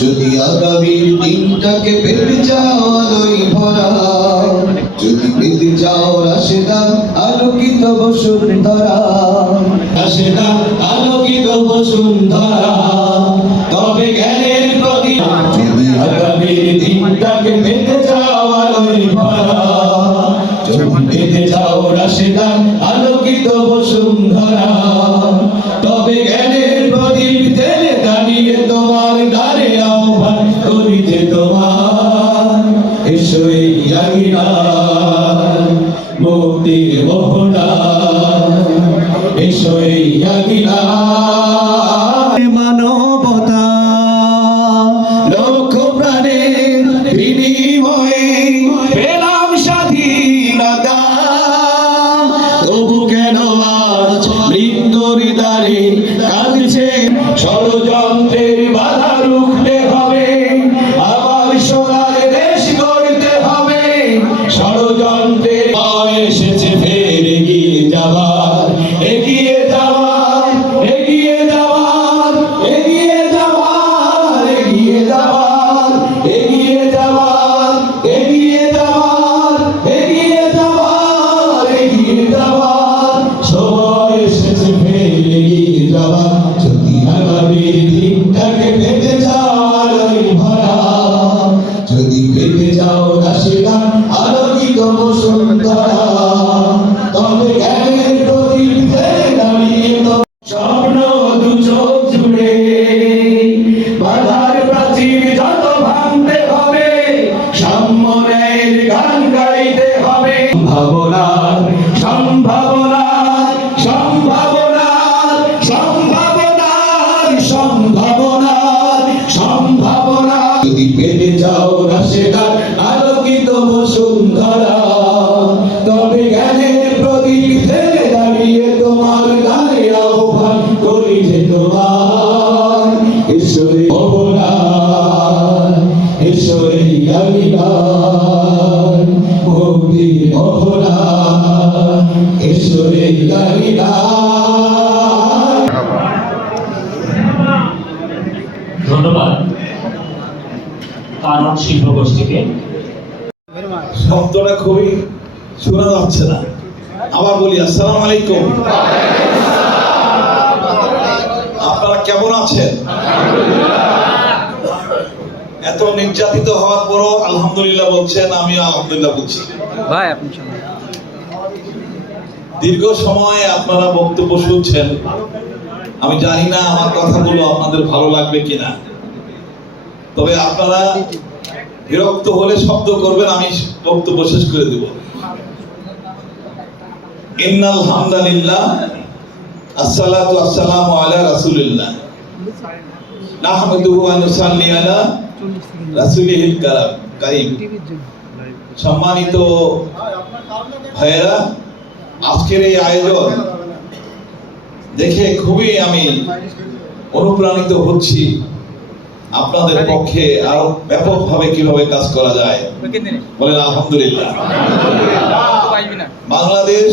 যদি আগামীর দিনটাকে পেতে চাও আলোয় ভরা, যদি পেতে চাও রাশেদা আলোকিত বসুন্ধরা, রাশেদা আলোকিত বসুন্ধরা, তবে জ্ঞানের প্রদীপ। যদি আগামীর দিনটাকে পেতে চাও আলোয় ভরা, যদি পেতে চাও রাশেদা আলোকিত বসুন্ধরা, তবে জ্ঞানের প্রদীপ তেলে দাঁড়িয়ে তোমার দ্বারে আহ্বান করিতে তোমার। এসো এই আগিনার মুক্তির মোহনা, এসো এই আগিনার মানবতা, লক্ষ প্রাণের বিনিময়ে পেলাম স্বাধীনতা। তবু কেন আজ মৃত্যুর দ্বারে কাঁদছে? ষড়যন্ত্রের বাধা রুখতে হবে, আবার সোনার দেশ গড়তে হবে। ষড়যন্ত্রে এসেছে ফের এগিয়ে যাবার, এগিয়ে যাবার, এগিয়ে যাবার, এগিয়ে যাবার, এগিয়ে যাবার, এগিয়ে যাবার, এগিয়ে যাবার, এগিয়ে যাবার, এগিয়ে যাবার। সময় এসেছে ফের এগিয়ে যাবার। যদি আগামীর দিনটাকে পেতে চাও আলোয় ভরা, যদি পেতে চাও রাশেদা আলোকিত বসুন্ধরা, তবে জ্ঞানের প্রদীপ তেলে দাঁড়িয়ে স্বপ্ন দু চোখ জুড়ে বাধার প্রাচীর যত ভাঙতে হবে, সাম্যের গান গাইতে হবে। সম্ভাবনার সম্ভাবনার সম্ভাবনার সম্ভাবনার সম্ভাবনার সম্ভাবনা। যদি পেতে চাও রাশেদা আলোকিত বসুন্ধরা, তবে জ্ঞানের প্রদীপ তেলে দাঁড়িয়ে তোমার দ্বারে আহ্বান করিতে তোমার। এসো এই মোহনা, এসো এই আগিনার মুক্তির মোহনা, এসো এই আগিনার। ধন্যবাদ কারণ শিল্প গোষ্ঠীকে। শব্দটা খুবই শোনা যাচ্ছে না, আবার বলি আসসালামু আলাইকুম। আপনারা কেমন আছেন? এত নির্যাতিত হওয়ার পরও আলহামদুলিল্লাহ বলছেন, আমিও আলহামদুলিল্লাহ বলছি। ভাই আপনি দীর্ঘ সময় আপনারা বক্তব্য শুনছেন, আমি জানি না আমার কথাগুলো আপনাদের ভালো লাগবে কিনা, তবে আপনারা বিরক্ত হলে শব্দ করবেন, আমি বক্তব্য শেষ করে দেব। ইন্নাল হামদালিল্লাহ আসসালাতু ওয়াসসালামু আলা রাসূলিল্লাহ নাহমাদুহু ওয়া নুসাল্লি আলা রাসূলিহিল কারীম। সম্মানিত ভাইয়েরা, আজকের এই আয়োজন দেখে খুবই আমি অনুপ্রাণিত হচ্ছি। আপনাদের পক্ষে আরো ব্যাপকভাবে কিভাবে কাজ করা যায় বলেন আলহামদুলিল্লাহ। বাংলাদেশ